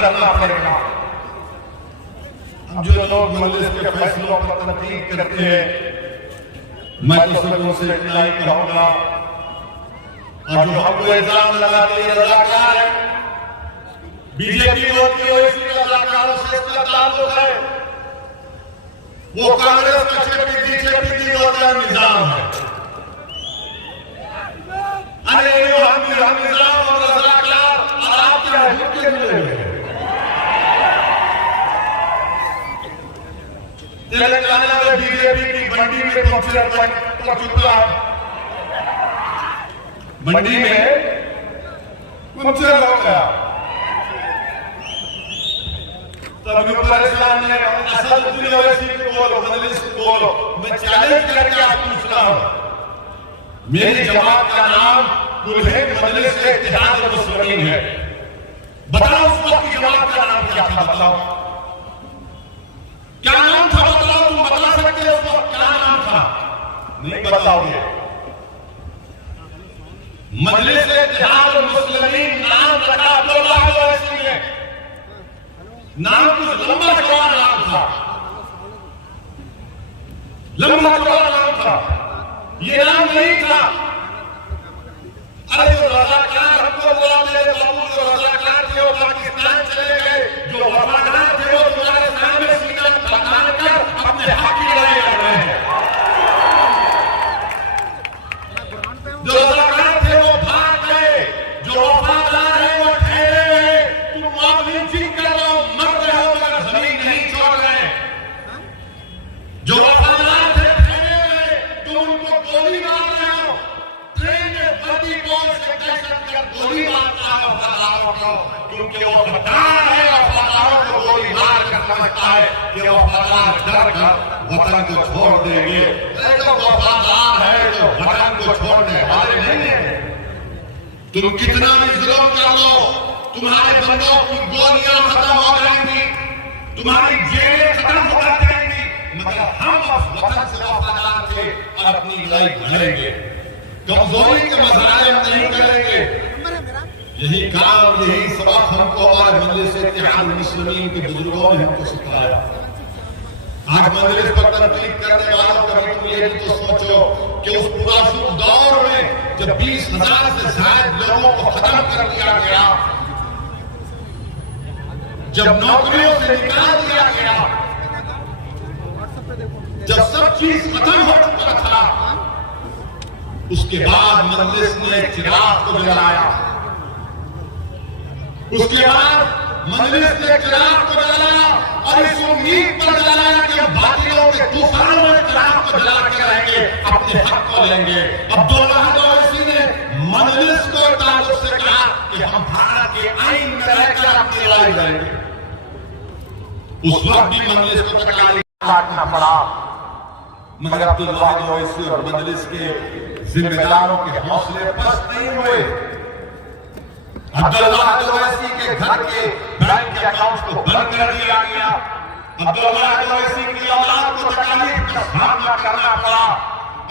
करना पड़ेगा। जो लोग मजलिस के फैसलों पर तनकीद करते हैं, मैं तो सिर्फ उनसे इतना ही कहूंगा, और जो हमको इल्जाम लगाते हैं रजाकार है, बीजेपी होती है इसलिए रजाकारों से इसका ताल्लुक है, वो कांग्रेस का जेपीटी होता निजाम है। अरे हम निजाम और रजाकार और आप क्या झुके मिले हुए। तेलंगाना में बीजेपी की मंडी में पहुंच चुका है, मंडी में पंचर हो गया। तब परेशान है, असल यूनिवर्सिटी को बोलो, मजलिस को बोलो, मैं चैलेंज करके आप पूछ रहा हूं, मेरी जमात का नाम कुल्हे मजलिस इत्तेहाद मुस्लिमीन है, बताओ उस वक्त की जमात का नाम क्या था, बताओ क्या नाम था, बताओ, तुम बता सकते हो उस वक्त क्या नाम था? नहीं बताओगे। मजलिस इत्तेहाद मुस्लिमीन नाम रखा अब्दुल्लाह ओवैसी ने, नाम कुछ लंबा चौड़ा नाम था, लंबा चौड़ा नाम था, ये नाम नहीं था। अरे जो रजाकार हमको बुलाते थे, जो रजाकार थे वो पाकिस्तान चले गए, जो वफादार थे वो तुम्हारे सामने सीना तान कर अपने हक की लड़ाई लड़ रहे हैं। जो रजाकार थे वो भाग गए, जो वफादार है वो ठहरे। तुम मामूली ठीक कर रहे हो, मर रहे हो मगर जमीन नहीं छोड़ रहे। जो वफादार थे ठहरे हुए, तुम उनको गोली मार रहे हो, ट्रेन में बदी बोल से दहशत कर गोली मारता है वफादारों को, क्योंकि वो वफादार है, वफादारों को गोली मार कर समझता है कि वफादार डर कर वतन को छोड़ देंगे। जो वफादार है जो वतन को छोड़ने वाले नहीं है। तुम कितना भी जुल्म कर लो, तुम्हारे बंदों की गोलियां खत्म हो जाएंगी, तुम्हारी जेलें खत्म हो जाएंगी, मगर हम उस वतन से वफादार थे और अपनी लड़ाई लड़ेंगे, कमजोरी के मजालिम नहीं करेंगे। यही काम, यही सबक हमको आज मजलिस इत्तेहाद मुस्लिमीन के बुजुर्गों ने हमको सिखाया। आज मजलिस पर तनकीद करने वालों कभी तुम ये भी तो सोचो कि उस पुरासुर दौर में जब 20,000 से ज्यादा लोगों को खत्म कर दिया गया, जब नौकरियों से निकाल दिया गया, जब सब चीज खत्म हो चुका था, उसके बाद मजलिस ने चिराग को जलाया। उसके बाद मजलिस ने चिराग को जलाया और इस उम्मीद पर जलाया कि हम बातिलों के तूफानों में चिराग को जला के रहेंगे, अपने हक को लेंगे। अब्दुल्लाह ओवैसी ने मजलिस को ताल्लुक से कहा कि हम भारत के आईन में रहकर अपनी लड़ाई लड़ेंगे। उस वक्त भी मजलिस को तकालीफ काटना पड़ा, मगर अब्दुल्लाह ओवैसी और मजलिस के जिम्मेदारों के हौसले पस्त नहीं हुए। अब्दुल्लाह ओवैसी के घर के बैंक के अकाउंट को बंद कर दिया गया। अब्दुल्लाह ओवैसी की औलाद को तकालीफ का सामना करना पड़ा।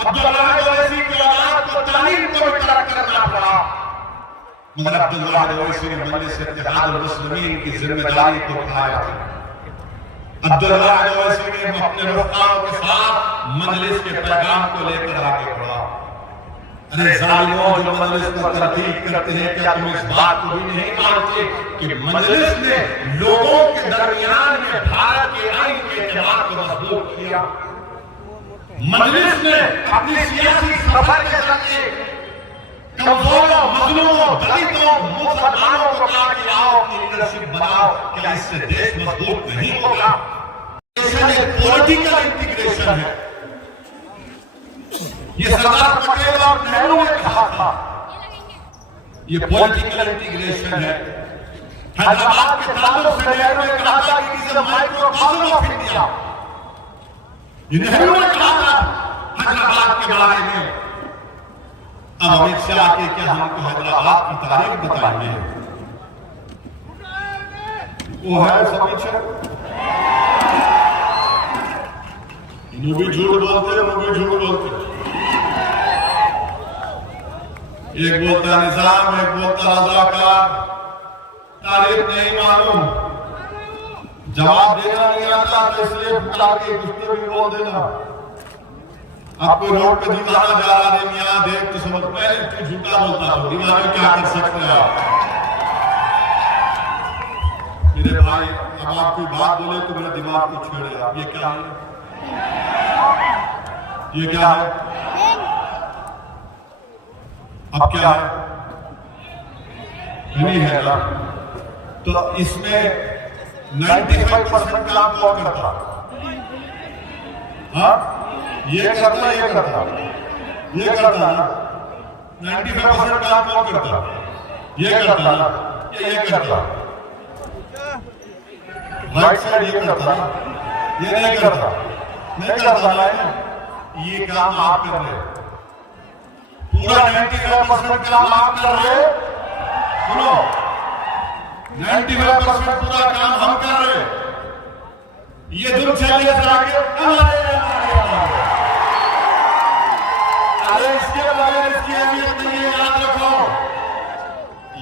अब्दुल्लाह ओवैसी की औलाद को तालीम को बेकार करना पड़ा, मगर अब्दुल्लाह ओवैसी ने मजलिस इत्तेहाद मुस्लिमीन की जिम्मेदारी को उठाया। अब्दुल्लाह ओवैसी ने अपने रुफ़ाक़ों के साथ मजलिस के पैगाम को लेकर आगे बढ़ा। अरे जालिमों जो मजलिस पर तनकीद करते हैं, क्या तुम इस बात को भी नहीं मानते कि मजलिस ने लोगों के दरमियान में भारत के आईन के एतबार को मजबूत किया? मजलिस ने अपनी सियासी सफर के जरिए कमजोरों, मजलूमों, दलितों, मुसलमानों को कहा कि आओ अपनी लीडरशिप बनाओ। क्या इससे देश मजबूत नहीं होगा? पॉलिटिकल इंटीग्रेशन है। ये सरदार पटेल और नेहरू ने कहा था, ये पॉलिटिकल इंटीग्रेशन है। हैदराबाद के ताल्लुक से नेहरू ने कहा था कि इज द माइक्रोकॉस्म ऑफ इंडिया। ये नेहरू ने कहा था हैदराबाद के बारे में। अब अमित शाह के क्या हमको हैदराबाद की तारीख बताएंगे? वो है समीक्षा, इन्हों भी झूठ बोलते, वो भी झूठ बोलते। एक बोलता निजाम, एक बोलता रजाकार, तारीख नहीं मालूम। जवाब देना नहीं आता तो इसलिए फुटा के गुस्से भी बोल देना। आपको रोड पे दीवाना जा रहा है, मियां देख तो समझ पहले तू झूठा बोलता हो, दीवाना क्या कर सकते हो आप? मेरे भाई अब आप कोई बात बोले तो मेरे दिमाग को छेड़े आप। ये क्या है? ये क्या है? अब क्या है? नहीं है ना? तो इसमें 95% काम कौन करता? हाँ, ये करता, ये करता, ये करता ना। 95% काम कौन करता? ये करता ना, ये करता। राइट साइड ये करता, ये नहीं करता, नहीं करता ना। ये काम आप कर रहे, पूरा 95% काम आप कर रहे। सुनो, 95% पूरा काम हम कर रहे। ये दुख चलिए अरे इसके बगैर इसकी अहमियत नहीं है, याद रखो।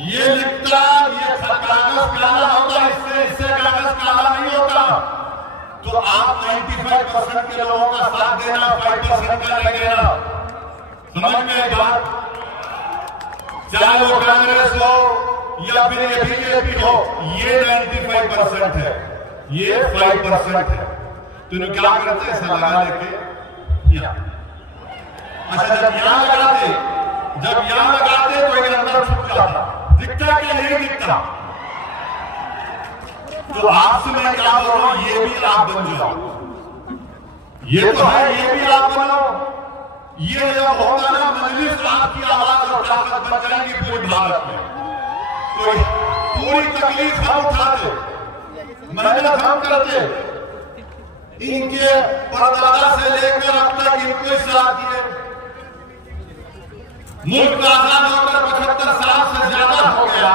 ये लिखता, ये कागज काला होता, इससे कागज काला नहीं होता। तो आप 95% के लोगों का साथ देना, 5% का लगेगा। समझ में आई बात? चाहे वो कांग्रेस हो या फिर ये बीजेपी हो, ये 95% है, ये 5% है। तो इन्हें क्या करते हैं? ऐसा लगा लेके यहाँ। अच्छा, जब यहां लगाते, जब यहां लगाते तो एक अंदर छुप जाता, दिखता कि नहीं दिखता? तो आपसे मैं क्या बोल रहा हूं, ये भी आप बन जाओ। ये तो है, ये भी आप बनो। ये जब होगा ना मजलिस, आपकी आवाज और ताकत बन जाएगी पूरे भारत में। तो पूरी तकलीफ हम उठाते, मेहनत हम करते, इनके परदादा से लेकर अब तक इनको इस्लाह किए। मुल्क आजाद होकर 75 साल से ज्यादा हो गया।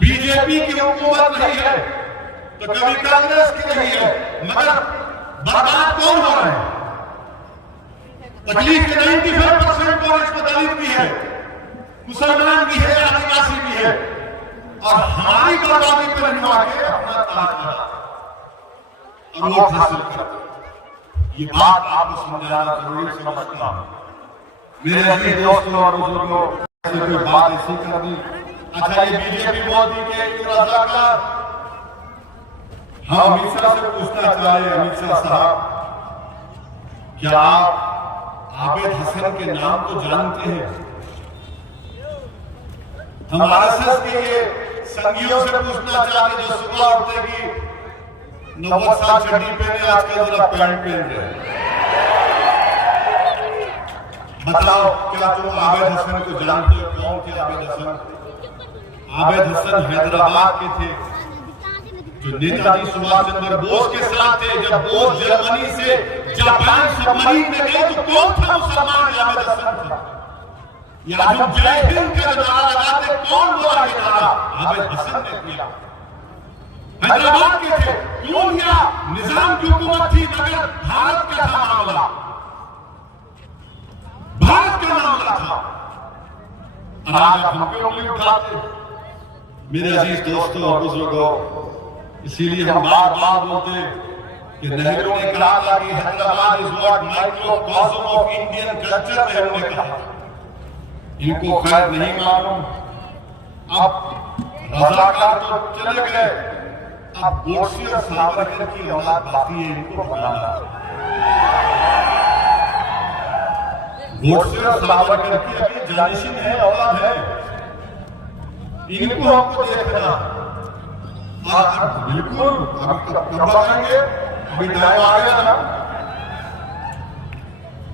बीजेपी की हुकूमत नहीं है तो कभी कांग्रेस की नहीं है, मगर बर्बाद कौन हो रहे हैं? तकलीफ 95% और इसमें दलित भी है, मुसलमान भी है, आदिवासी भी है। और हमारी बर्बादी पर रहनुमा के अपना ताज लगा और वोट हासिल करते। ये बात आपको समझाना जरूरी समझता हूं। मेरे अजीज दोस्तों और बुजुर्गों, कोई बात ऐसी कर दी। अच्छा, ये बीजेपी मोदी के रजाकार, हम अमित शाह से पूछना चाहे, अमित शाह साहब, क्या आप आबिद हसन के नाम को जानते हैं? हम आरएसएस के ये संगियों से पूछना चाहते जो सुबह उठते कि 90 साल चड्डी पहने, आजकल जरा पैंट पहन रहे। बताओ, क्या तुम आबिद हसन को जानते हो? कौन थे आबिद हसन? आबिद हसन हैदराबाद के थे, जो नेताजी सुभाष चंद्र बोस के साथ थे। जब बोस जर्मनी से जापान सबमरीन में गए तो कौन था मुसलमान? आबिद हसन था। या हम जय हिंद का नारा लगाते, कौन बोला ये नारा? आबिद हसन ने किया। हैदराबाद के थे, क्यों किया? निजाम की हुकूमत थी, मगर भारत का था मामला, भारत का मामला था। और आज हम पे उंगली उठाते। मेरे अजीज दोस्तों और बुजुर्गों, इसीलिए हम बार बार बोलते कि नेहरू ने कहा था कि Hyderabad is what microcosm of Indian culture. Nehru ने कहा, इनको खैर नहीं मालूम। अब रजाकार तो चले गए, अब गोडसे और सावरकर की औलाद बाकी है, इनको बनाना। गोडसे और सावरकर की अभी जानशीन है, औलाद है, इनको हमको देखना। बिल्कुल, अभी कब आएंगे? अभी टाइम आ गया ना।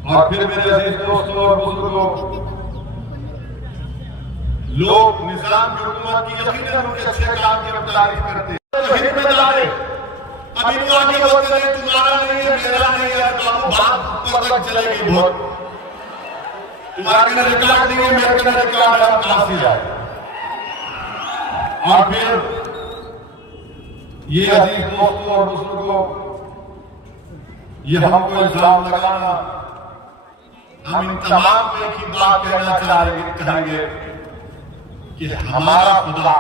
और फिर मेरे अजीज दोस्तों और बुजुर्गों, लोग निजाम की हुकूमत की यकीनन उनके अच्छे काम की तारीफ करते हैं। हिंद में डाले, अभी वो आगे बोलते हैं तुम्हारा नहीं है, मेरा नहीं है, बाबू बात ऊपर तक चलेगी। बहुत तुम्हारे ने रिकॉर्ड नहीं है, मेरे ने रिकॉर्ड है, हम कहां से जाए? और फिर ये अजीज दोस्तों और बुजुर्गों, ये हमको इल्जाम लगाना, हम इन तमाम को एक ही बात कहना कहेंगे कि हमारा खुदा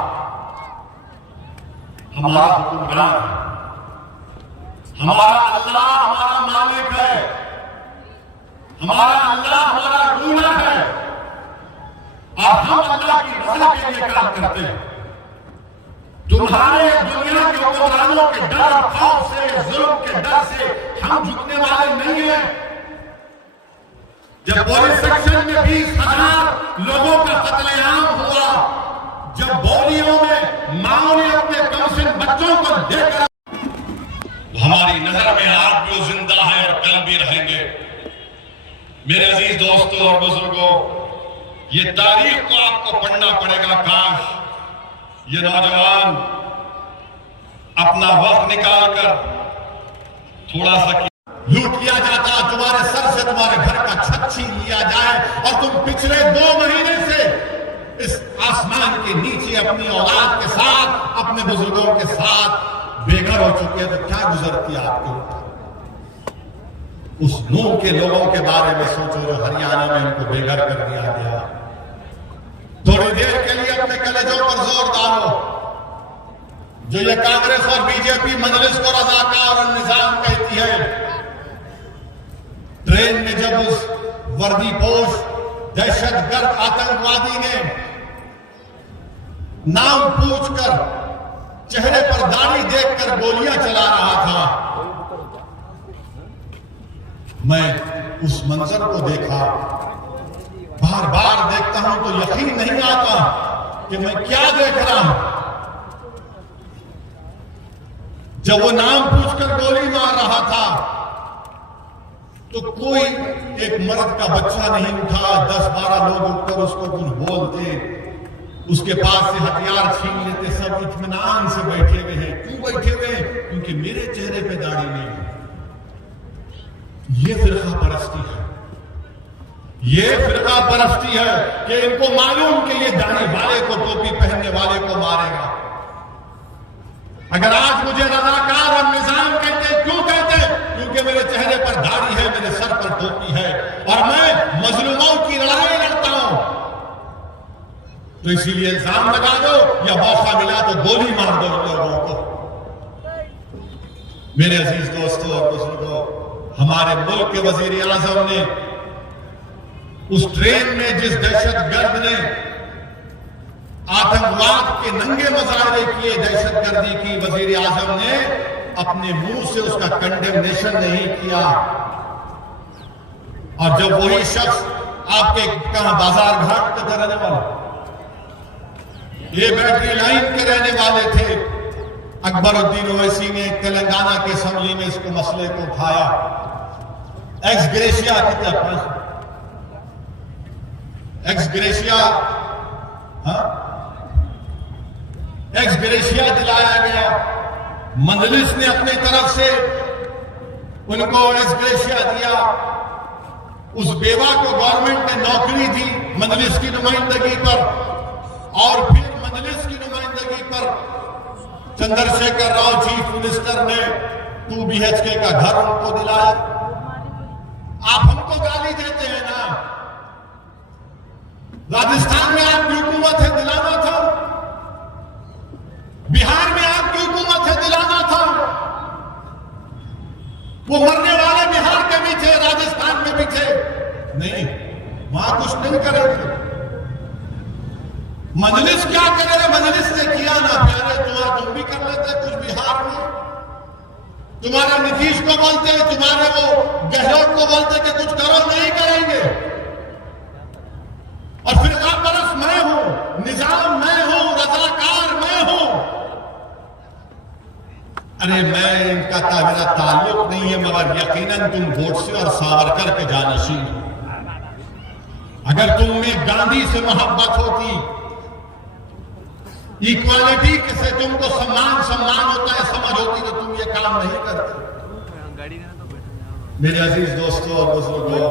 हमारा हुक्मरान है, हमारा अल्लाह हमारा मालिक है, हमारा अल्लाह हमारा रूलर है, और हम अल्लाह की रजा के लिए काम करते हैं। तुम्हारे दुनिया के हुक्मरानों के डर और खौफ से, जुल्म के डर से हम झुकने वाले नहीं हैं। जब पुलिस सेक्शन में 20,000 लोगों का कत्लेआम हुआ, जब बोलियों में माओ ने अपने कमसिन बच्चों को देकर, हमारी नजर में आज भी जिंदा है और कल भी रहेंगे। मेरे अजीज दोस्तों और बुजुर्गों, ये तारीख को आपको पढ़ना पड़ेगा। काश ये नौजवान अपना वक्त निकालकर थोड़ा सा लूट लिया जाता, तुम्हारे सर से तुम्हारे घर का छत छीन लिया जाए, और तुम पिछले 2 महीने से इस आसमान के नीचे अपनी औलाद के साथ, अपने बुजुर्गों के साथ बेघर हो चुके हैं, तो क्या गुजरती है आपके ऊपर? उस नूह के लोगों के बारे में सोचो जो हरियाणा में इनको बेघर कर दिया गया। थोड़ी देर के लिए अपने कलेजों पर जोर डालो। जो ये कांग्रेस और बीजेपी मजलिस को रज़ाकार और निजाम कहती है, ट्रेन में जब उस वर्दीपोश दहशतगर्द आतंकवादी ने नाम पूछकर चेहरे पर दाढ़ी देखकर गोलियां चला रहा था, मैं उस मंजर को देखा, बार बार देखता हूं तो यकीन नहीं आता कि मैं क्या देख रहा हूं। जब वो नाम पूछकर गोली मार रहा था तो कोई एक मर्द का बच्चा नहीं उठा, 10-12 लोग उठकर उसको कुछ बोलते, उसके पास से हथियार छीन लेते। सब इत्मीनान से बैठे हुए हैं। क्यों बैठे हुए हैं? क्योंकि मेरे चेहरे पे दाढ़ी नहीं है। ये फिरका परस्ती है, ये फिरका परस्ती है कि इनको मालूम कि ये दाढ़ी वाले को, टोपी पहनने वाले को मारेगा। अगर आज मुझे रज़ाकार और निजाम कहते, क्यों कहते? क्योंकि मेरे चेहरे पर दाढ़ी है, मेरे सर पर टोपी है, और मैं मजलूमों की लड़ाई लड़ता हूं। तो इसीलिए इल्जाम लगा दो, या मौका मिला तो गोली मार दो लोगों को। मेरे अजीज दोस्तों और बुजुर्गों, हमारे मुल्क के वजीर आजम ने उस ट्रेन में जिस दहशतगर्द ने आतंकवाद के नंगे मुजाहरे किए, दहशतगर्दी की, वजीर आजम ने अपने मुंह से उसका कंडेमनेशन नहीं किया। और जब वही शख्स आपके कहां बाजार घाट के रहने वाले, ये बैटरी लाइन के रहने वाले थे, अकबरुद्दीन ओवैसी ने तेलंगाना के असेंबली में इसको मसले को उठाया। एक्स ग्रेशिया की तरफ एक्स ग्रेशिया दिलाया गया। मजलिस ने अपनी तरफ से उनको एक्स ग्रेशिया दिया। उस बेवा को गवर्नमेंट ने नौकरी दी मजलिस की नुमाइंदगी पर, और फिर मजलिस की नुमाइंदगी पर चंद्रशेखर राव चीफ मिनिस्टर ने 2 BHK का घर उनको दिलाया। आप हमको गाली देते हैं ना, राजस्थान में आपकी हुकूमत है, दिलाना था। बिहार में आपकी हुकूमत है, दिलाना था। वो मरने वाले बिहार के भी थे, राजस्थान में भी थे, नहीं, वहां कुछ नहीं करेंगे। मजलिस क्या करे? मजलिस ने किया ना प्यारे, तुम भी कर लेते कुछ बिहार में। तुम्हारे नीतीश को बोलते, तुम्हारे वो गहलोत को बोलते कि कुछ करो, नहीं करेंगे। और फिर परस मैं हूं, निजाम मैं हूं, रज़ाकार मैं हूं। अरे मैं इनका मेरा ताल्लुक नहीं है, मगर यकीनन तुम गोडसे और सावरकर के जानशीन हो। अगर तुम में गांधी से मोहब्बत होती, इक्वालिटी से तुमको सम्मान होता है, समझ होती, तो तुम ये काम नहीं करते। मेरे अजीज दोस्तों और बुजुर्गों,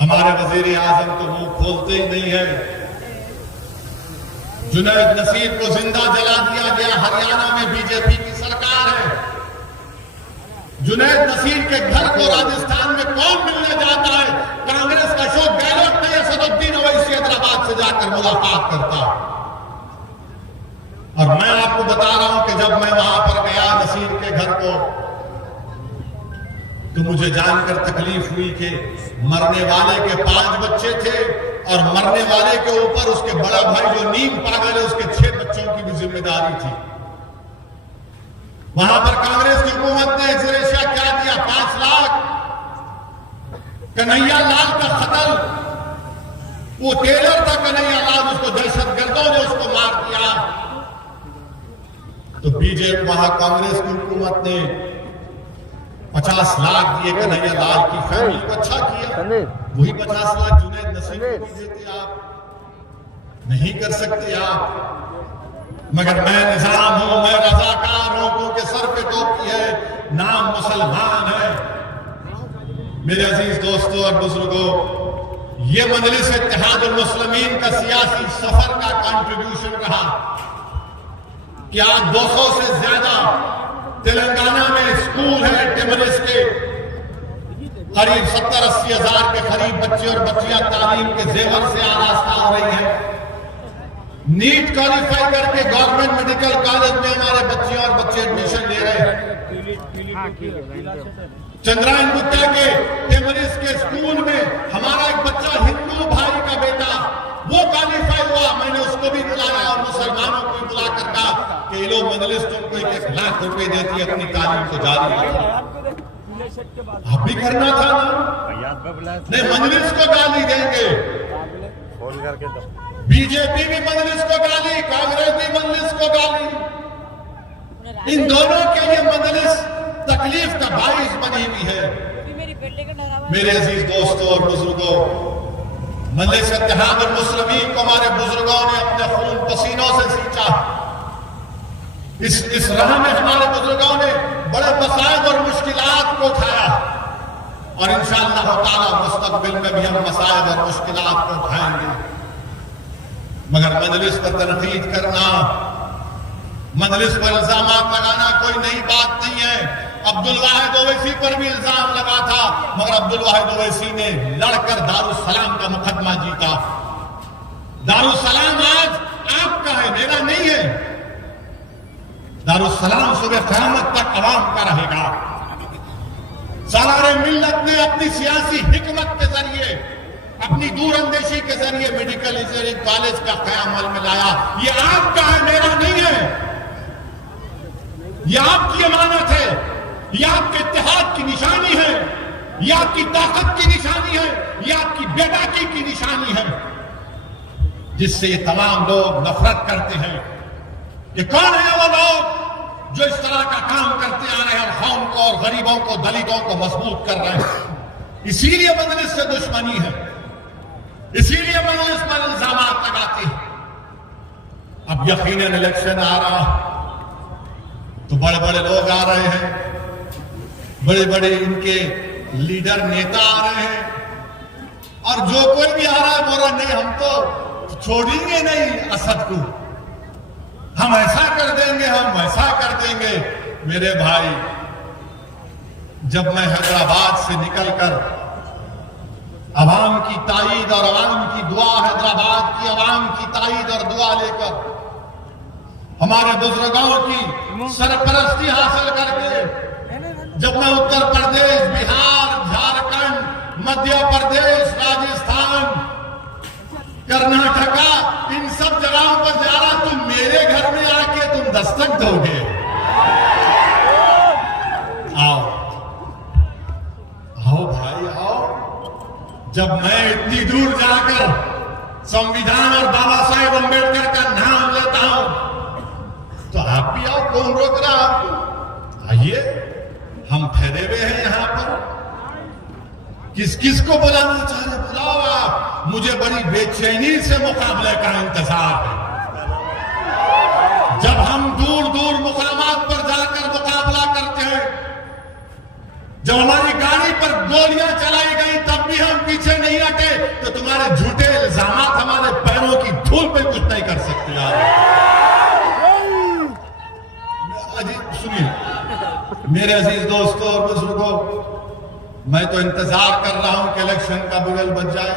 हमारे वजीर आजम तो मुंह खोलते ही नहीं है। जुनैद नसीर को जिंदा जला दिया गया। हरियाणा में बीजेपी की सरकार है। जुनैद नसीर के घर को राजस्थान में कौन मिलने जाता है? कांग्रेस का अशोक गहलोत ने असदुद्दीन ओवैसी हैदराबाद से जाकर मुलाकात करता। और मैं आपको बता रहा हूं कि कि जब मैं वहां पर गया नसीर के घर को, तो मुझे जानकर तकलीफ हुई कि मरने वाले के 5 बच्चे थे और मरने वाले के ऊपर उसके बड़ा भाई जो नीम पागल है उसके 6 बच्चों की भी जिम्मेदारी थी। वहां पर कांग्रेस की हुकूमत ने एक्सरेशिया क्या दिया, 5 लाख। कन्हैया लाल का कत्ल, वो टेलर था कन्हैया लाल, उसको दहशतगर्दों ने उसको मार दिया। तो बीजेपी वहां कांग्रेस की हुकूमत ने 50 लाख दिए कन्हैया लाल की फैमिली को। अच्छा किया, वही 50 लाख जुनैद नसीम को भी देते आप, नहीं कर सकते आप। मगर मैं निजाम हूं, मैं रजाकार हूं, क्योंकि सर पे टोपी है, नाम मुसलमान है। मेरे अजीज दोस्तों और बुजुर्गों, ये मजलिस इत्तेहादुल मुस्लिमीन का सियासी सफर का कंट्रीब्यूशन रहा कि आज 200 से ज्यादा तेलंगाना में स्कूल है टिमरिस के, करीब 70-80 हजार के करीब बच्चे और बच्चियां तालीम के जेवर से आरास्ता हो रही हैं। नीट क्वालिफाई करके गवर्नमेंट मेडिकल कॉलेज में हमारे बच्चे और बच्चे एडमिशन ले रहे हैं। चंद्रायन गुप्ता के टिमरिस के स्कूल में हमारा एक बच्चा हिंदू भाई का बेटा वो क्वालिफाई हुआ। मैंने उसको भी बुलाया और मुसलमानों को भी बुला कर कहा कि ये लोग मजलिस तुमको 1 लाख रुपए देती है अपनी तालीम को जारी रखो। आप भी करना था ना, नहीं मजलिस को गाली देंगे। बीजेपी भी मजलिस को गाली, कांग्रेस भी मजलिस को गाली। इन दोनों के लिए मजलिस तकलीफ का बाइस बनी हुई है। मेरे अजीज दोस्तों और बुजुर्गों, मजलिस इत्तेहादुल मुस्लिमीन को हमारे बुजुर्गों ने अपने खून पसीनों से सींचा। इस राह में हमारे बुजुर्गों ने बड़े मसाइब और मुश्किलात को उठाया और इंशाअल्लाह ताला मुस्तकबिल में भी हम मसाइब और मुश्किलात को उठाएंगे। मगर मजलिस पर तनकीद करना, मजलिस पर इल्जामात लगाना कोई नई बात नहीं है। अब्दुल वाहिद ओवैसी पर भी इल्जाम लगा था, मगर अब्दुल वाहिद ओवैसी ने लड़कर दारुस्सलाम का मुकदमा जीता। दारुस्सलाम आज आपका है, मेरा नहीं है। दारुस्सलाम सुबह क़यामत तक अवाम का रहेगा। सालारे मिल्लत ने अपनी सियासी हिकमत के जरिए, अपनी दूरअंदेशी के जरिए मेडिकल इंजीनियरिंग कॉलेज का क़याम में लाया। ये आपका है, मेरा नहीं है। ये आपकी अमानत है, ये आपके इत्तेहाद की निशानी है, ये आपकी ताकत की निशानी है, ये आपकी बेबाकी की निशानी है, जिससे ये तमाम लोग नफरत करते हैं कि कौन है वो लोग जो इस तरह का काम करते आ रहे हैं और कौम को और गरीबों को, दलितों को मजबूत कर रहे हैं। इसीलिए मजलिस से दुश्मनी है, इसीलिए मजलिस पर इल्जामात लगाती है। अब यकीनन इलेक्शन आ रहा तो बड़े बड़े लोग आ रहे हैं, बड़े बड़े इनके लीडर नेता आ रहे हैं, और जो कोई भी आ रहा है बोल रहा नहीं हम तो छोड़ेंगे नहीं असद को, हम ऐसा कर देंगे, हम वैसा कर देंगे। मेरे भाई, जब मैं हैदराबाद से निकलकर अवाम की ताईद और अवाम की दुआ, हैदराबाद की अवाम की ताईद और दुआ लेकर हमारे बुजुर्गों की सरपरस्ती हासिल करके जब मैं उत्तर प्रदेश, बिहार, झारखंड, मध्य प्रदेश, राजस्थान, कर्नाटका, इन सब जगहों पर जा रहा, तुम मेरे घर में आके तुम दस्तक दोगे। आओ आओ भाई आओ। जब मैं इतनी दूर जाकर संविधान और बाबा साहेब अम्बेडकर का नाम लेता हूं तो आप भी आओ, कौन रोक रहा आपको? आइए, हम ठहरे हुए हैं यहां पर। किस किस को बुलाना चाह रहे, बुलाओ आप। मुझे बड़ी बेचैनी से मुकाबले का इंतजार है। जब हम दूर दूर मुकामात पर जाकर मुकाबला करते हैं, जब हमारी गाड़ी पर गोलियां चलाई गई तब भी हम पीछे नहीं हटे, तो तुम्हारे झूठे इल्जामात हमारे पैरों की धूल पे कुछ नहीं कर सकते आप। सुनिए मेरे अजीज दोस्तों और बुजुर्गों, मैं तो इंतजार कर रहा हूं कि इलेक्शन का बुगल बच जाए।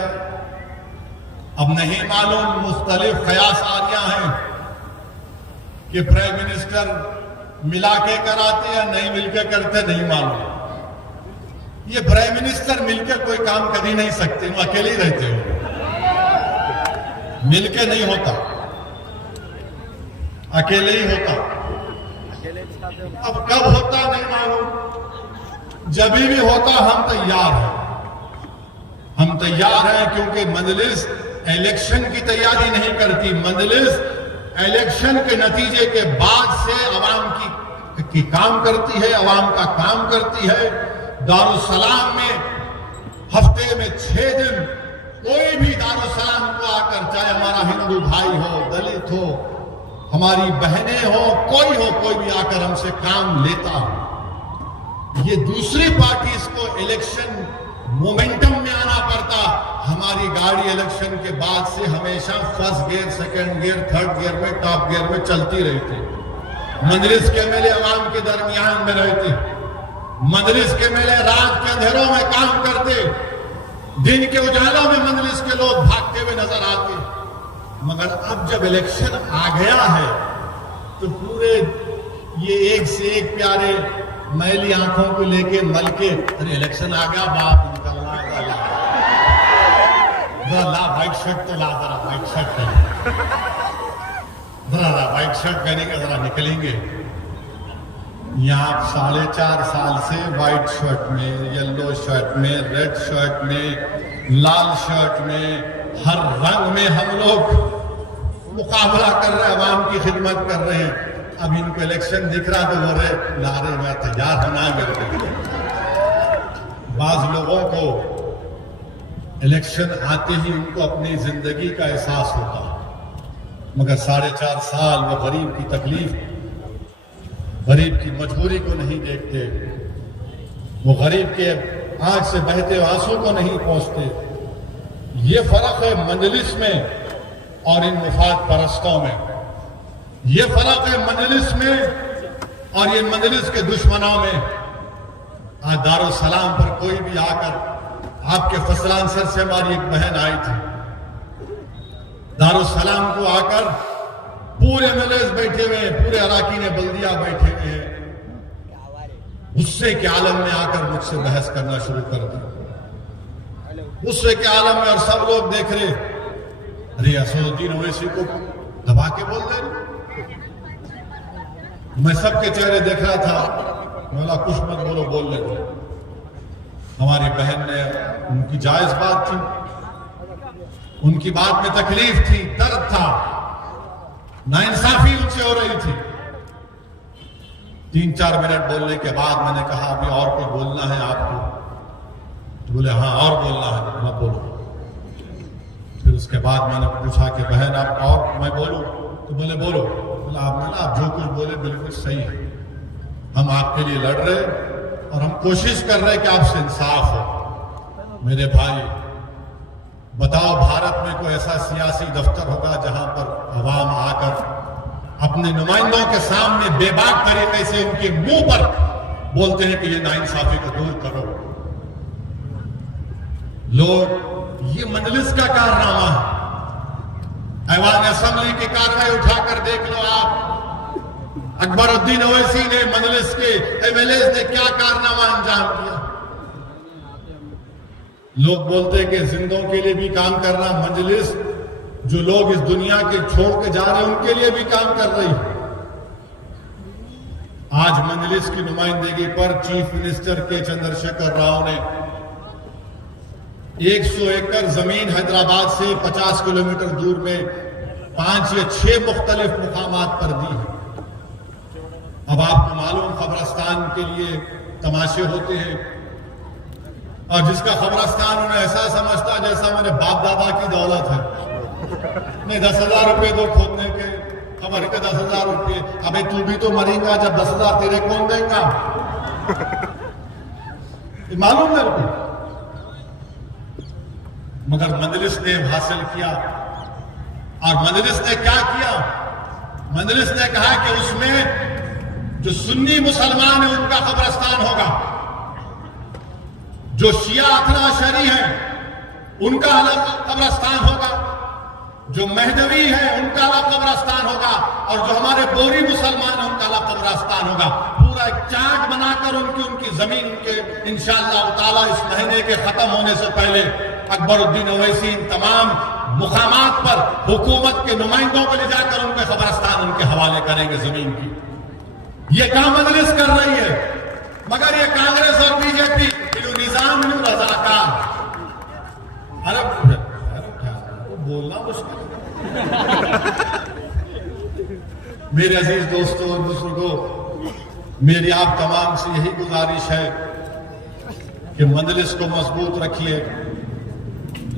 अब नहीं मालूम, मुख्तलिफ ख्यासारियां हैं कि प्राइम मिनिस्टर मिला के कराते या नहीं मिलके करते नहीं मालूम। ये प्राइम मिनिस्टर मिलके कोई काम कर ही नहीं सकते, वो अकेले ही रहते हो, मिलके नहीं होता, अकेले ही होता। अब कब होता नहीं मालूम, जब भी होता हम तैयार हैं, हम तैयार हैं, क्योंकि मजलिस इलेक्शन की तैयारी नहीं करती, मजलिस इलेक्शन के नतीजे के बाद से अवाम की काम करती है, अवाम का काम करती है। दारुसलाम में हफ्ते में 6 दिन कोई भी दारुसलाम को आकर, चाहे हमारा हिंदू भाई हो, दलित हो, हमारी बहनें हो, कोई भी आकर हमसे काम लेता हो। ये दूसरी पार्टीज को इलेक्शन मोमेंटम में आना पड़ता, हमारी गाड़ी इलेक्शन के बाद से हमेशा first gear, second gear, third gear में, टॉप गियर में चलती रहती। मजलिस के मेले अवाम के दरमियान में रहते, मजलिस के मेले रात के अंधेरों में काम करते, दिन के उजालों में मजलिस के लोग भागते हुए नजर आते। मगर अब जब इलेक्शन आ गया है तो पूरे ये एक से एक प्यारे मैली आंखों को लेके मल के, अरे इलेक्शन आ गया, बाप निकलना है, ला व्हाइट शर्ट तो ला, जरा व्हाइट शर्ट जरा व्हाइट शर्ट पहने के जरा निकलेंगे। यहाँ 4.5 साल से व्हाइट शर्ट में, येलो शर्ट में, रेड शर्ट में, लाल शर्ट में, हर रंग में हम लोग मुकाबला कर रहे हैं, अवाम की खिदमत कर रहे हैं। अब इनको इलेक्शन दिख रहा तो बोल रहे नारे में तैयार होना है। बाज लोगों को इलेक्शन आते ही उनको अपनी जिंदगी का एहसास होता, मगर 4.5 साल वो गरीब की तकलीफ, गरीब की मजबूरी को नहीं देखते, वो गरीब के आंख से बहते आंसू को नहीं पहुंचते। ये फर्क है मजलिस में और इन मुफाद परस्तों में, ये फर्क है मजलिस में और ये मजलिस के दुश्मनों में। आज दारुसलाम पर कोई भी आकर, आपके फसलांसर से हमारी एक बहन आई थी, दारुसलाम को आकर पूरे मजलिस बैठे हुए हैं, पूरे अराकीन बल्दिया बैठे हुए हैं, गुस्से के आलम में आकर मुझसे बहस करना शुरू कर दिया, गुस्से के आलम में, और सब लोग देख रहे, अरे असदुद्दीन ओवैसी को दबा के बोल रहे। मैं सबके चेहरे देख रहा था, बोला कुछ मत बोलो, बोल लेते। हमारी बहन ने, उनकी जायज बात थी, उनकी बात में तकलीफ थी, दर्द था, नाइंसाफी उनसे हो रही थी। 3-4 मिनट बोलने के बाद मैंने कहा अभी और कुछ बोलना है आपको? तो बोले हाँ और बोलना है। मैं बोलो। फिर उसके बाद मैंने पूछा कि बहन आप और मैं बोलूं? तो बोले बोलो। बोला आप जो कुछ बोले बिल्कुल सही है, हम आपके लिए लड़ रहे और हम कोशिश कर रहे हैं कि आपसे इंसाफ हो। मेरे भाई बताओ, भारत में कोई ऐसा सियासी दफ्तर होगा जहां पर अवाम आकर अपने नुमाइंदों के सामने बेबाक तरीके से उनके मुंह पर बोलते हैं कि ये नाइंसाफी को दूर करो? लोग, ये मजलिस का कारनामा है। ऐवान असेंबली की कार्रवाई उठाकर देख लो आप, अकबरुद्दीन ओवैसी ने, मजलिस के एमएलए ने क्या कारनामा अंजाम दिया। लोग बोलते हैं कि जिंदों के लिए भी काम कर रहा मजलिस, जो लोग इस दुनिया के छोड़ के जा रहे हैं उनके लिए भी काम कर रही है। आज मजलिस की नुमाइंदगी पर चीफ मिनिस्टर के चंद्रशेखर राव ने 100 एकड़ जमीन हैदराबाद से 50 किलोमीटर दूर में 5 या 6 मुख्तलिफ मुकामात पर दी है। अब आपको मालूम, कब्रिस्तान के लिए तमाशे होते हैं, और जिसका कब्रिस्तान उन्हें ऐसा समझता जैसा मेरे बाप दादा की दौलत है। नहीं, 10,000 रुपए दो खोदने के, कब्र के 10,000 रुपए। अबे तू भी तो मरेगा, जब 10,000 तेरे कौन देगा? मालूम मेरे को। मगर मजलिस ने हासिल किया, और मजलिस ने क्या किया? मजलिस ने कहा कि उसमें जो सुन्नी मुसलमान है उनका कब्रिस्तान होगा, जो शिया अथना शरी है उनका अलग कब्रिस्तान होगा, जो महदवी है उनका अलग कब्रस्तान होगा, और जो हमारे बोरी मुसलमान हैं उनका अलग कब्रस्तान होगा। पूरा एक चार्ट बनाकर उनकी जमीन के इंशाअल्लाह ताला इस महीने के खत्म होने से पहले अकबरुद्दीन ओवैसी इन तमाम मुकामात पर हुकूमत के नुमाइंदों को ले जाकर उनके कब्रस्तान उनके हवाले करेंगे जमीन की। ये काम मजलिस कर रही है, मगर ये कांग्रेस और बीजेपी निजाम रजाकार। अरे बोलना मुश्किल। मेरे अजीज दोस्तों और बुजुर्गों, मेरी आप तमाम से यही गुजारिश है कि मजलिस को मजबूत रखिए।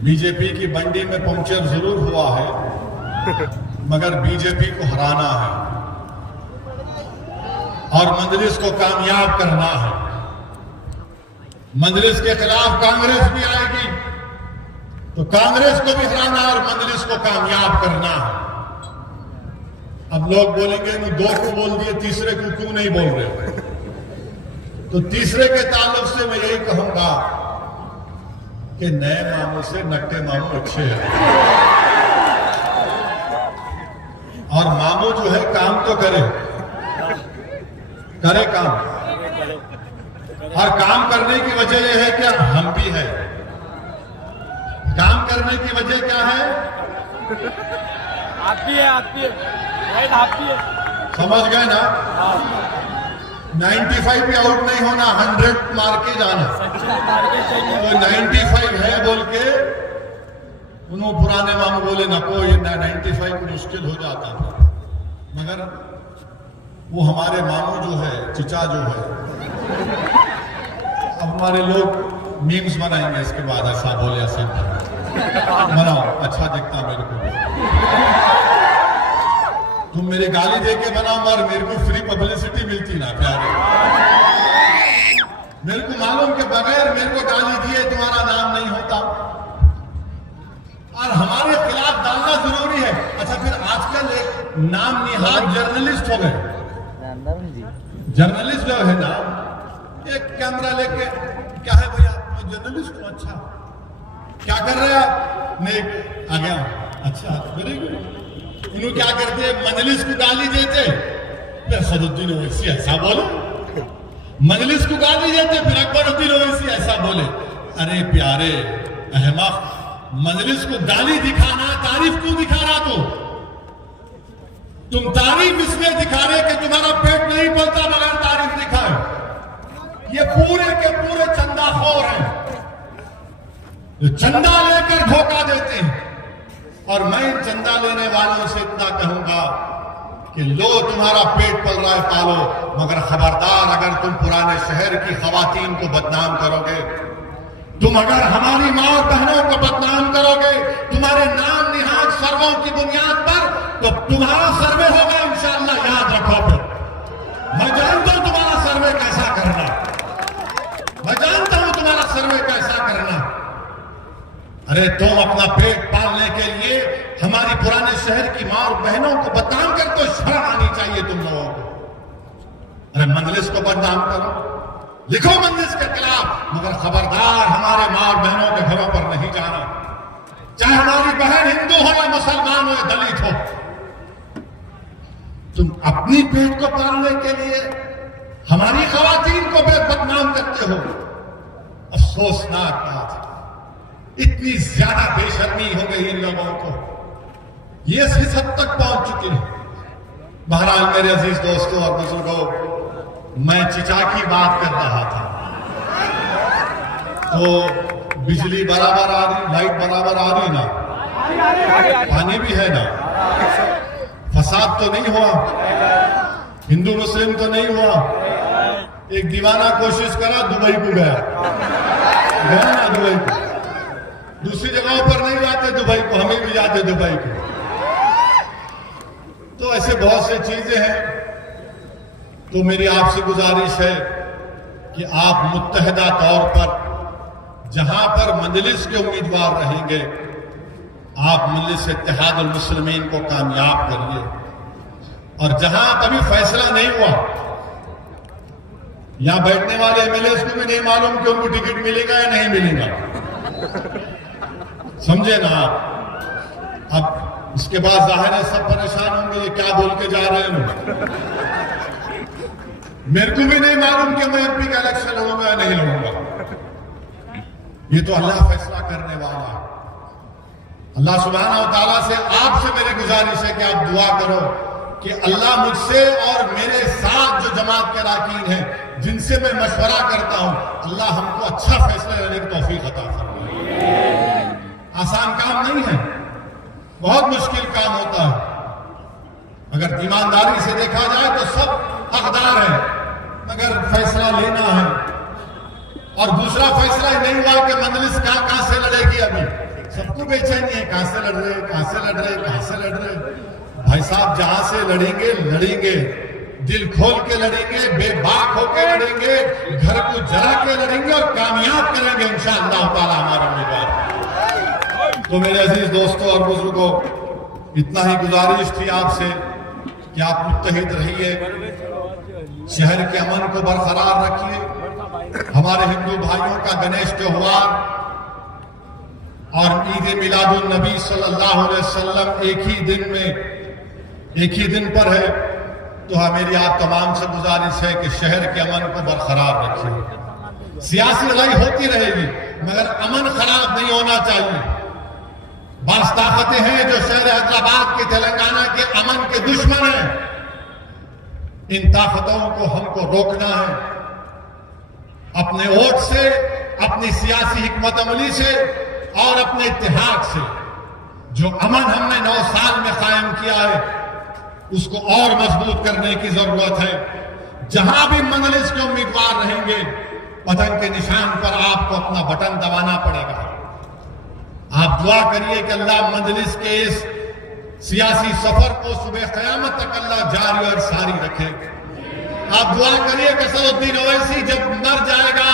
बीजेपी की बंडी में पंक्चर जरूर हुआ है, मगर बीजेपी को हराना है और मजलिस को कामयाब करना है। मजलिस के खिलाफ कांग्रेस भी आएगी तो कांग्रेस को भी हराना और मजलिस को कामयाब करना है। अब लोग बोलेंगे मैं दो को बोल दिए, तीसरे को क्यों नहीं बोल रहे? तो तीसरे के ताल्लुक से मैं यही कहूंगा कि नए मामू से नकटे मामू अच्छे हैं, और मामू जो है काम तो करे काम, और काम करने की वजह यह है कि हम भी है। काम करने की वजह क्या है? आप भी है, आप भी है, आप भी है। समझ गए ना? 95 पे आउट नहीं होना, 100 मार के जाना। तो 95 है बोल के उन्होंने पुराने मामू बोले ना कोई 95 को मुश्किल हो जाता था, मगर वो हमारे मामू जो है, चिचा जो है, अब हमारे लोग मीम्स बनाएंगे इसके बाद, ऐसा बोले ऐसे बनाओ, अच्छा दिखता मेरे को। तुम मेरे गाली दे के बनाओ, मगर मेरे को फ्री पब्लिसिटी मिलती ना प्यारे। मेरे को मालूम कि बगैर मेरे को गाली दिए तुम्हारा नाम नहीं होता, और हमारे खिलाफ डालना जरूरी है। अच्छा, फिर आजकल एक नाम निहाद जर्नलिस्ट हो गए। जर्नलिस्ट जो है ना, एक कैमरा लेके, क्या है भैया मैं जर्नलिस्ट हूं, अच्छा क्या कर रहे हैं आप? नहीं आ गया, अच्छा वेरी गुड। उन्होंने क्या करते, मजलिस को गाली देते, फिर सदुद्दीन ओवैसी ऐसा बोले, मजलिस को गाली देते, फिर अकबरुद्दीन ओवैसी ऐसा बोले। अरे प्यारे अहमक, मजलिस को गाली दिखाना, तारीफ क्यों दिखा रहा? तो तुम तारीफ इसलिए दिखा रहे कि तुम्हारा पेट नहीं पलता बगैर तारीफ दिखाए। ये पूरे के पूरे चंदाखोर हैं, जो चंदा लेकर धोखा देते हैं। और मैं इन चंदा लेने वालों से इतना कहूंगा कि लो तुम्हारा पेट पल रहा है, पालो, मगर खबरदार अगर तुम पुराने शहर की खवातीन को बदनाम करोगे, तुम अगर हमारी मां और बहनों को बदनाम करोगे, तुम्हारे नाम निहाद सर्वों की बुनियाद पर, तो तुम्हारा सर्वे होगा इंशाअल्लाह, याद रखो। फिर मैं जानता हूं तुम्हारा सर्वे कैसा करना, मैं जानता हूं तुम्हारा सर्वे कैसा करना। अरे तुम अपना पेट पालने के लिए हमारी पुराने शहर की मां और बहनों को बदनाम कर, तो शर्म आनी चाहिए तुम लोगों को। अरे मजलिस को बदनाम करो, लिखो मजलिस के खिलाफ, मगर खबरदार हमारे मां और बहनों के घरों पर नहीं जाना, चाहे हमारी बहन हिंदू हो या मुसलमान हो या दलित हो। तुम अपनी पेट को पालने के लिए हमारी खवातीन को बदनाम करते हो। अफसोसनाक बात है, इतनी ज्यादा बेशर्मी हो गई इन लोगों को, ये इस हद तक पहुंच चुके हैं। बहरहाल मेरे अजीज दोस्तों और बुजुर्गों, मैं चिचा की बात कर रहा था, तो बिजली बराबर आ रही, लाइट बराबर आ रही ना, पानी भी है ना, फसाद तो नहीं हुआ, हिंदू मुस्लिम तो नहीं हुआ। एक दीवाना कोशिश करा, दुबई को गया ना, दुबई को, दूसरी जगहों पर नहीं जाते दुबई को, हमें भी जाते दुबई को। तो ऐसे बहुत सी चीजें हैं। तो मेरी आपसे गुजारिश है कि आप मुत्तहिदा तौर पर, जहां पर मजलिस के उम्मीदवार रहेंगे, आप मजलिस इत्तेहादुल मुस्लिमीन को कामयाब करिए। और जहां कभी फैसला नहीं हुआ, यहां बैठने वाले एमएलए को भी नहीं मालूम कि उनको टिकट मिलेगा या नहीं मिलेगा, समझे ना आप? अब इसके बाद जाहिर है सब परेशान होंगे, ये क्या बोल के जा रहे हैं लोग। मेरे को भी नहीं मालूम कि मैं एमपी का इलेक्शन लड़ूंगा या नहीं लड़ूंगा। ये तो अल्लाह फैसला करने वाला है। अल्लाह सुब्हानहू व तआला से आपसे मेरी गुजारिश है कि आप दुआ करो कि अल्लाह मुझसे और मेरे साथ जो जमात के अरकान हैं, जिनसे मैं मशवरा करता हूं, अल्लाह हमको अच्छा फैसला लेने की तौफीक अता फरमाए। आसान काम नहीं है, बहुत मुश्किल काम होता है। अगर ईमानदारी से देखा जाए तो सब हकदार है, मगर फैसला लेना है। और दूसरा फैसला ही नहीं हुआ कि मंजलिस कहां से लड़ेगी। अभी सबको बेचैनी है, कहां से लड़ रहे, कहां से लड़ रहे, कहां से लड़ रहे। भाई साहब जहां से लड़ेंगे लड़ेंगे, दिल खोल के लड़ेंगे, बेबाक होकर लड़ेंगे, घर को जला के लड़ेंगे और कामयाब करेंगे इंशाअल्लाह ताला हमारा उम्मीदवार। तो मेरे अजीज दोस्तों और बुजुर्गों, इतना ही गुजारिश थी आपसे कि आप मुत्तहिद रहिए, शहर के अमन को बरकरार रखिए। हमारे हिंदू भाइयों का गणेश त्योहार और ईद मिलादुन नबी सल्लल्लाहु अलैहि वसल्लम एक ही दिन पर है। तो मेरी आप तमाम से गुजारिश है कि शहर के अमन को बरकरार रखिए। सियासी लड़ाई होती रहेगी, मगर अमन खराब नहीं होना चाहिए। बास ताकतें हैं जो शहर हैदराबाद के, तेलंगाना के अमन के दुश्मन हैं। इन ताकतों को हमको रोकना है अपने वोट से, अपनी सियासी हिकमत अमली से और अपने इत्तेहाद से। जो अमन हमने 9 साल में कायम किया है, उसको और मजबूत करने की जरूरत है। जहां भी मंजलिस के उम्मीदवार रहेंगे, पतंग के निशान पर आपको अपना बटन दबाना पड़ेगा। आप दुआ करिए कि अल्लाह मंजलिस के इस सियासी सफर को सुबह क़यामत तक अल्लाह जारी और सारी रखे। आप दुआ करिए कि असदुद्दीन ओवैसी जब मर जाएगा,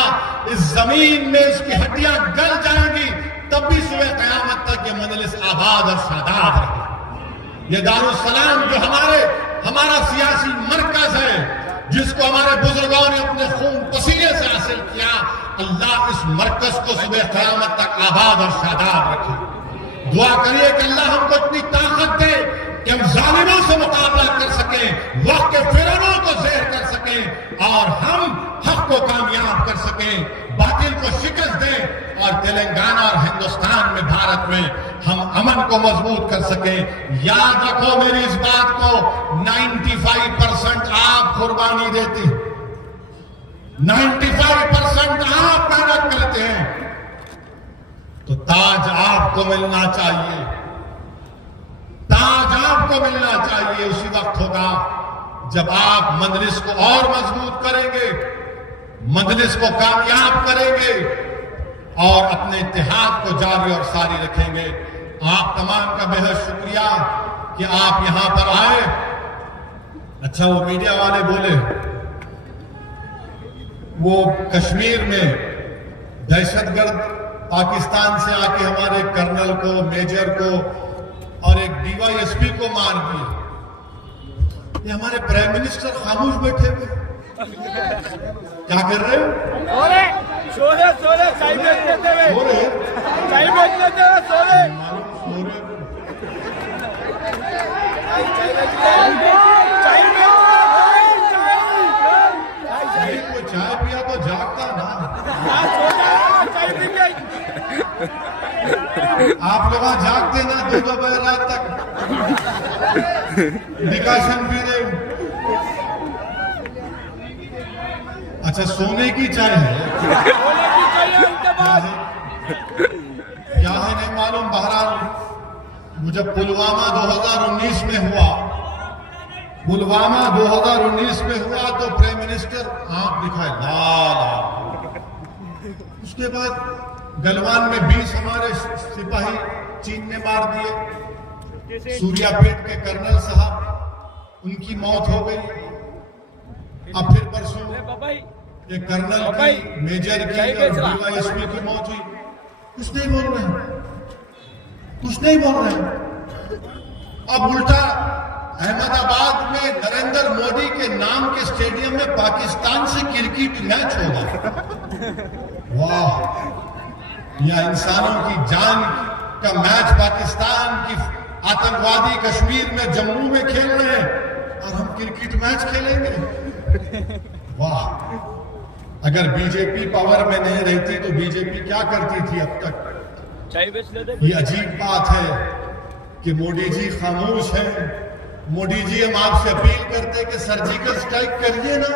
इस जमीन में उसकी हड्डियां गल जाएंगी, तब भी सुबह क़यामत तक ये मंजलिस आबाद और शादाब रहे। ये दारुस्सलाम जो हमारा सियासी मरकज है, जिसको हमारे बुजुर्गों ने अपने खून पसीने से हासिल किया, अल्लाह इस मरकज को सुबह क़यामत तक आबाद और शादाब रखे। दुआ करिए कि अल्लाह हमको इतनी ताकत दे कि हम जालिमों से मुकाबला कर सकें, वक्त के फिरौनों को ज़ेर कर सकें और हम हक को कामयाब कर सकें, बातिल को शिकस्त दें और तेलंगाना और हिंदुस्तान में, भारत में हम अमन को मजबूत कर सकें। याद रखो मेरी इस बात को, 95% आप कुर्बानी देते हैं, 95% आप मेहनत करते हैं, तो ताज आपको मिलना चाहिए। ताज आपको मिलना चाहिए उसी वक्त होगा जब आप मंजलिस को और मजबूत करेंगे, मंजलिस को कामयाब करेंगे और अपने इत्तेहाद को जारी और सारी रखेंगे। आप तमाम का बेहद शुक्रिया कि आप यहां पर आए। अच्छा, वो मीडिया वाले बोले वो कश्मीर में दहशतगर्द पाकिस्तान से आके हमारे कर्नल को, मेजर को और एक डीवाईएसपी को मार दिया। ये हमारे प्राइम मिनिस्टर खामोश बैठे हुए क्या कर रहे हो? सोरे चाय बेच लेते हुए, चाय बेच लेते हुए सोरे। चाय पिया तो जागता ना। आप लोग जागते ना 2-2 बजे रात तक डिकाशन पी रहे। अच्छा, सोने की चाय है, क्या है नहीं मालूम। बहरहाल मुझे पुलवामा 2019 में हुआ, पुलवामा 2019 में हुआ तो प्राइम मिनिस्टर आंख दिखाए लाल। उसके बाद गलवान में 20 हमारे सिपाही चीन ने मार दिए। सूर्यापेट के कर्नल साहब, उनकी मौत हो गई। अब फिर परसों एक कर्नल की, मेजर की और डीवाईएसपी की मौत हुई। कुछ नहीं बोल रहे हैं, कुछ नहीं बोल रहे हैं। अब उल्टा अहमदाबाद में नरेंद्र मोदी के नाम के स्टेडियम में पाकिस्तान से क्रिकेट मैच होगा। वाह, या इंसानों की जान का मैच पाकिस्तान की आतंकवादी कश्मीर में जम्मू में खेल रहे हैं और हम क्रिकेट मैच खेलेंगे। वाह, अगर बीजेपी पावर में नहीं रहती तो बीजेपी क्या करती थी अब तक? ये अजीब बात है कि मोदी जी खामोश हैं। मोदी जी, हम आपसे अपील करते हैं कि सर्जिकल स्ट्राइक करिए ना,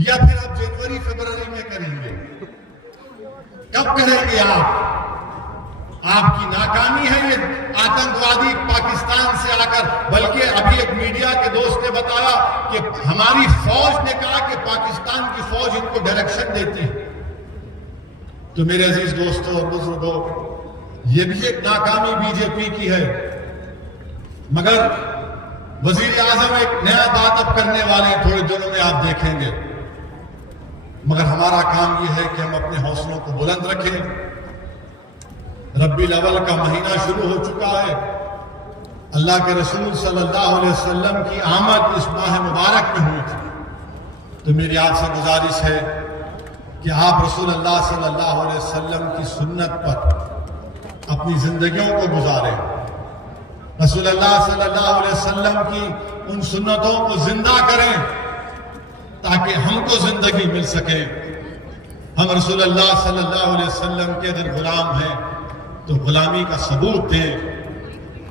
या फिर आप जनवरी फरवरी में करेंगे? कब करेंगे आप? आपकी नाकामी है ये आतंकवादी पाकिस्तान से आकर। बल्कि अभी एक मीडिया के दोस्त ने बताया कि हमारी फौज ने कहा कि पाकिस्तान की फौज इनको डायरेक्शन देती है। तो मेरे अजीज दोस्तों और बुजुर्गों, ये भी एक नाकामी बीजेपी की है। मगर वजीर आजम एक नया बात अब करने वाले हैं, थोड़े दिनों में आप देखेंगे। मगर हमारा काम यह है कि हम अपने हौसलों को बुलंद रखें। रब्बीउल अव्वल का महीना शुरू हो चुका है। अल्लाह के रसूल सल्लल्लाहु अलैहि वसल्लम की आमद इस माह मुबारक में हुई थी। तो मेरी आपसे गुजारिश है कि आप रसूल अल्लाह सल्लल्लाहु अलैहि वसल्लम की सुन्नत पर अपनी जिंदगियों को गुजारें। रसूल अल्लाह सल्लल्लाहु अलैहि वसल्लम की उन सुन्नतों को जिंदा करें ताकि हमको जिंदगी मिल सके। हम रसूल अल्लाह सल्लल्लाहु अलैहि वसल्लम के अगर गुलाम हैं तो गुलामी का सबूत दें।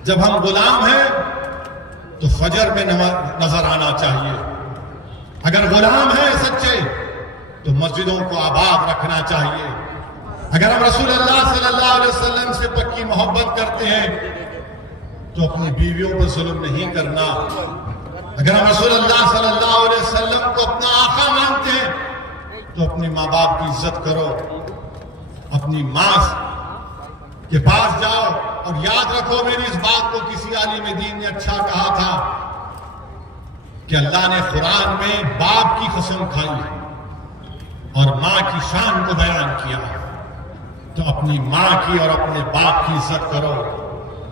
जब हम गुलाम हैं तो फजर में नजर आना चाहिए। अगर गुलाम हैं सच्चे तो मस्जिदों को आबाद रखना चाहिए। अगर हम रसूल अल्लाह सल्लल्लाहु अलैहि वसल्लम से पक्की मोहब्बत करते हैं तो अपनी बीवियों पर जुल्म नहीं करना। अगर हम रसूल अल्लाह सल्लल्लाहु अलैहि वसल्लम को अपना आका मानते हैं तो अपने माँ बाप की इज्जत करो। अपनी माँ के पास जाओ और याद रखो, मेरी इस बात को किसी आलिम दीन ने अच्छा कहा था कि अल्लाह ने कुरान में बाप की कसम खाई और मां की शान को बयान किया। तो अपनी मां की और अपने बाप की इज्जत करो,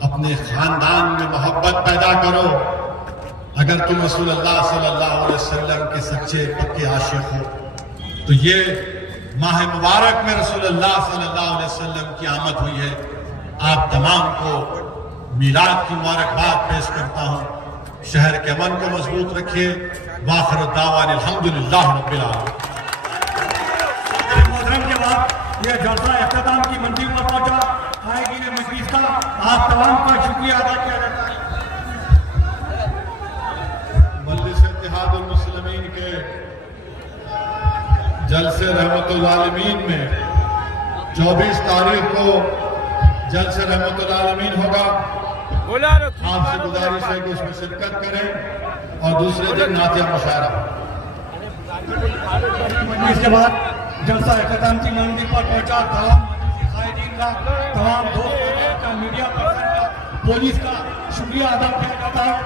अपने खानदान में मोहब्बत पैदा करो। अगर तुम रसूल अल्लाह सल्लल्लाहु अलैहि वसल्लम के सच्चे पक्के आशिक हो तो ये माह मुबारक में रसूल अल्लाह सल्लल्लाहु अलैहि वसल्लम की आमद हुई है। आप तमाम को मीलाद की मुबारकबाद पेश करता हूं। शहर के अमन को मजबूत रखिए। वाखिर दावान अल्हम्दुलिल्लाह रब्बिल आलमीन। मोहतरम के बाद यह जलसा इख्तिताम की मंजिल पर पहुंचा। आएगी ने मजलिस का आप तमाम का शुक्रिया अदा किया जाता है। मजलिस इत्तेहादुल मुस्लिमीन के जलसे रहमतुल आलमीन में 24 तारीख को जलसे रहमतुल आलमीन होगा। आपसे गुजारिश है कि उसमें शिरकत करें और दूसरे दिन नातिया मुशायरा। इसके बाद जलसा इख्तिताम की मंजिल पर पहुंचा। तमाम कायदीन का, तमाम दोस्तों का, मीडिया पर्सन का, पुलिस का शुक्रिया अदा किया जाता है।